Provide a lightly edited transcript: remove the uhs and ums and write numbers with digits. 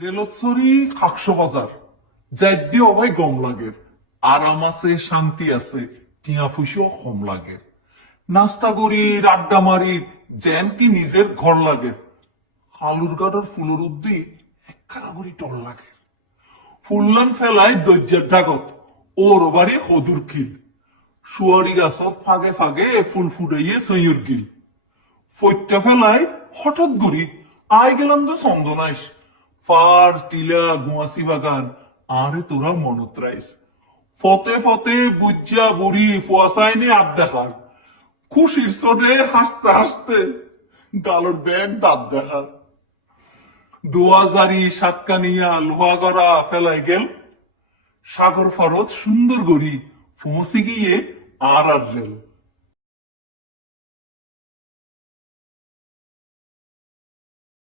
রেলৎসরি কাকশো বাজার যাইতে অবাই গম লাগে আরাম আছে শান্তি আছে টিয়া ফুসিও কম লাগে নাস্তা করি আড্ডা মারি যেন কি নিজের ঘর লাগে আলুর গাড়ার ফুলের উদ্দি একখানা করি ডর লাগে ফুললান ফেলায় দৈর্যের ডাগত ওর বাড়ি হদুর কিল সুয়ারি গাছত ফাগে ফাগে ফুল ফুটাইয়ে সৈয়র গিল ফৈটটা ফেলায় হঠাৎ গড়ি আই গেলাম তো চন্দনাইস ফার টিলা গুয়াসি বাগান আরে তোরা মনত রাইস ফতে ফতে বুজ্জা বুড়ি ফুয়াশাইনে আপ দেখার খুশির চোটে হাসতে হাসতে গালোর ব্যাগ দাঁত দেখার দোয়াজারি সাতকানিয়া লোহা গড়া ফেলাই গেল সাগর ফারত সুন্দর গড়ি পৌঁছে গিয়ে আর রেল